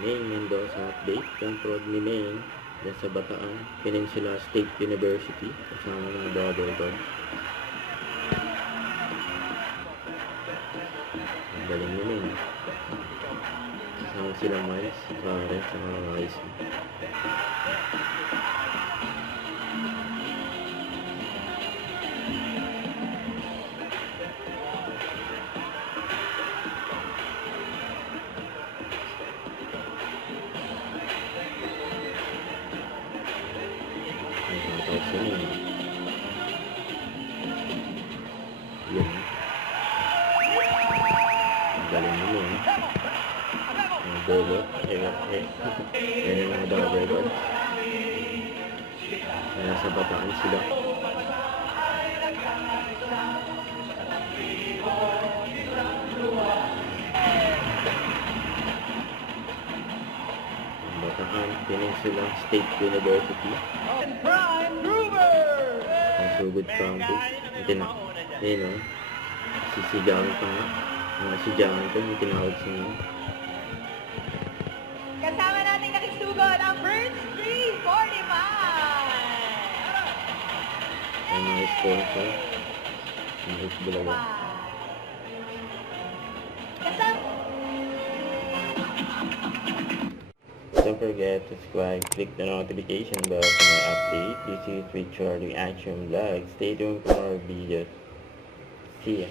Maine Mendoza update. Yung prod ni Maine dyan sa Bataan Peninsula State University kasama ng brother ko. Ang galing ni Maine. Kasama sila Miles, Karen, sa mga Ice. Tapos yun eh. Yun. Ang galing mo eh. Ang bobo. Yan yung mga dogger ko. Kaya sa Bataan sila. Bataan Peninsula State University. Ang sugod campus. Ayun o. Sisigawan pa nga. Mga sigawan ko yung tinawag sa inyo. Kasama natin nakisugod ang Bird Street 45! Ang mga sponsor. Ang Hezbollah. Don't forget to subscribe, click the notification bell for my update. This is Richard Reaction Vlog. Stay tuned for more videos. See ya.